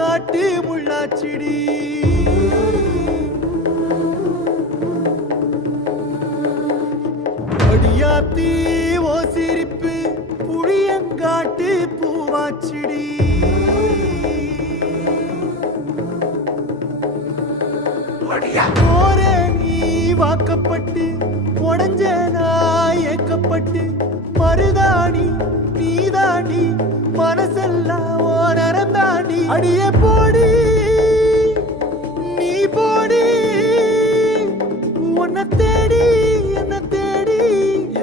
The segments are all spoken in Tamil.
காட்டு முள்ளாச்சிடி அடியாத்தி ஓ சிரிப்பு புளியங்காட்டு பூவாச்சிடி போற நீ வாக்கப்பட்டு உடஞ்ச நாய் ஏக்கப்பட்டு மருதாணி நீதாண்டி மனசெல்லாம் ஓ நரந்தாண்டி அடியே போடி நீ போடி உன்னை தேடி என்ன தேடி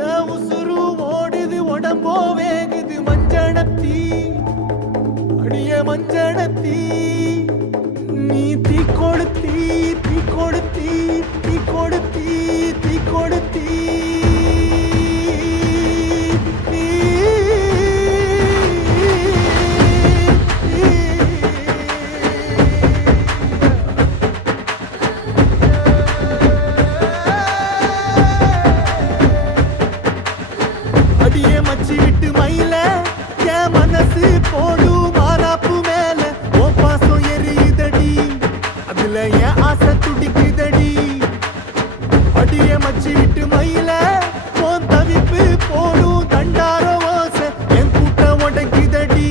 என் உசுரு ஓடுது உடம்போ வேகுது மஞ்சனத்தி அடியே மஞ்சனத்தி நீ தீ கொடுத்தி தீ கொடுத்தி தீ கொடுத்தி தீ கொடுத்தி அடியே மச்சி விட்டு மயில என் மனசு போடு மாறாப்பு மேல ஓ பாசம் எரியுதடி அதுல என் ஆசை துடிக்குதடி அடியே மச்சி விட்டு மயில உன் தவிப்பு போடும் தண்டார ஓசை என் கூட்டம் உடைக்குதடி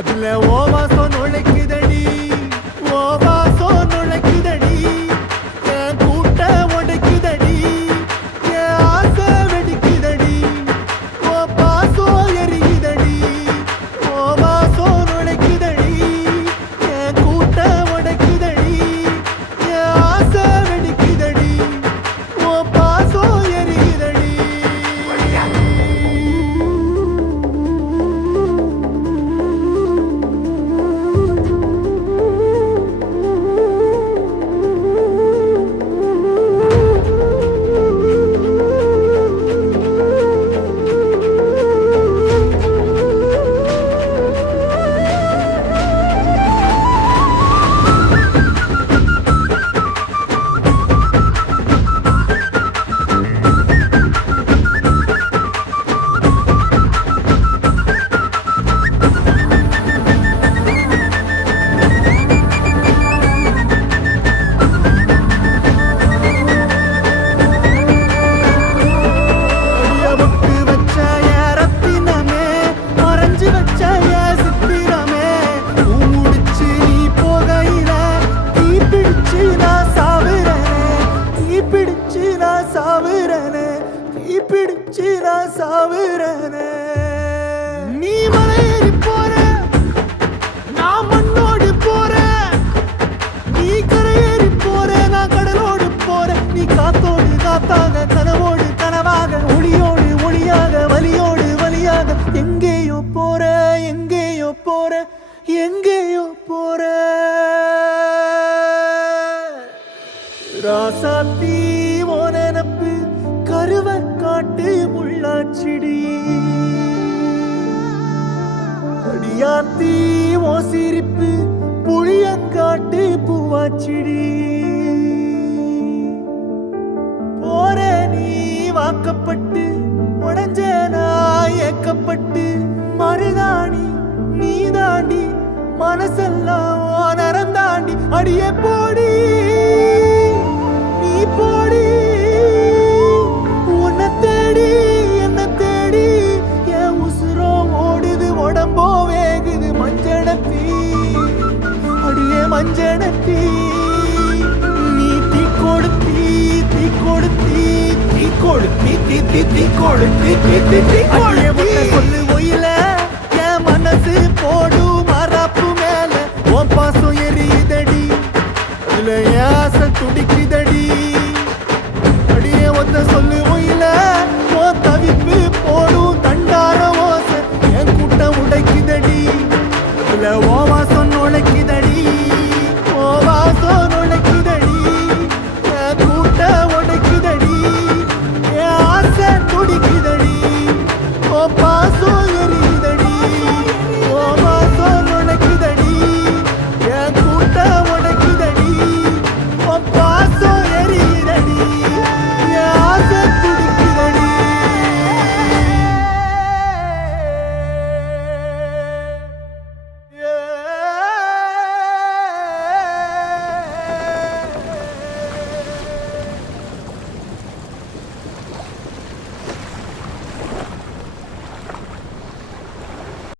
அதுல ஓ வாசம் நுழைக்குதடி ஓ வாசம் நுழைக்குதடி என் கூட்டம் உடைக்குதடி என் ஆசை வெடிக்குதடி ஓ பாசம் எரியுதடி ஓ வாசம் நுழைக்குதடி என் கூட்டம் உடைக்குதடி என் ஆசை வெடிக்குதடி ஓ பாசம் எரியுதடி விட்டு வச்ச என் ரத்தினமே மறைஞ்சு வச்ச என் சித்திரமே பூ முடிச்சு நீ போகையில தீ பிடிச்சு நான் சாவுறனே தீ பிடிச்சு நான் சாவுறனே தீ பிடிச்சு நான் சாவுறனே நீ மலையேறி போற நான் மண்ணோடு போறேன் நீ கரையேறி போற நான் கடலோடு போறேன் நீ காத்தோடு காத்தாக கனவோடு கனவாக ஒளியோடு ஒளியாக வலியோடு வலியாக எங்கேயோ போற எங்கேயோ போற எங்கேயோ போற ராசாத்தி ஓ நினப்பு கருவ காட்டு முள்ளாச்சிடி அடியாத்தி ஓ சிரிப்பு புளியங்காட்டு பூவாச்சிடி போற நீ வாக்கப்பட்டு உடஞ்ச நாய் ஏக்கப்பட்டு மருதாணி நீதாண்டி மனசெல்லாம் ஓ நரந்தாண்டி அடியே போடி நீ போடி உன்னை தேடி என்ன தேடி என் உசுரோ ஓடுது உடம்போ வேகுது மஞ்சனத்தி அடியே மஞ்சனத்தி நீ தீ கொடுத்தி தீ கொடுத்தி தீ கொடுத்தி தீ தீ தீ கொடுத்தி தீ தீ தீ கொடுத்தி சொல்லு ஒயில என் மனசு போடு மாறாப்பு மேல உன் பாசம் எரியுதடி அதுல என் ஆசை துடிக்குதடி அடியே ஒத்த சொல்லு ஒயில உன் தவிப்பு போடும் தண்டார ஓசை என் கூட்டம் உடைக்குதடி அதுல ஓ வாசம் நுழைக்குதடி ஓ வாசம் நுழைக்குதடி என் கூட்டம் உடைக்குதடி என் ஆசை துடிக்குதடி ஓ பாசம்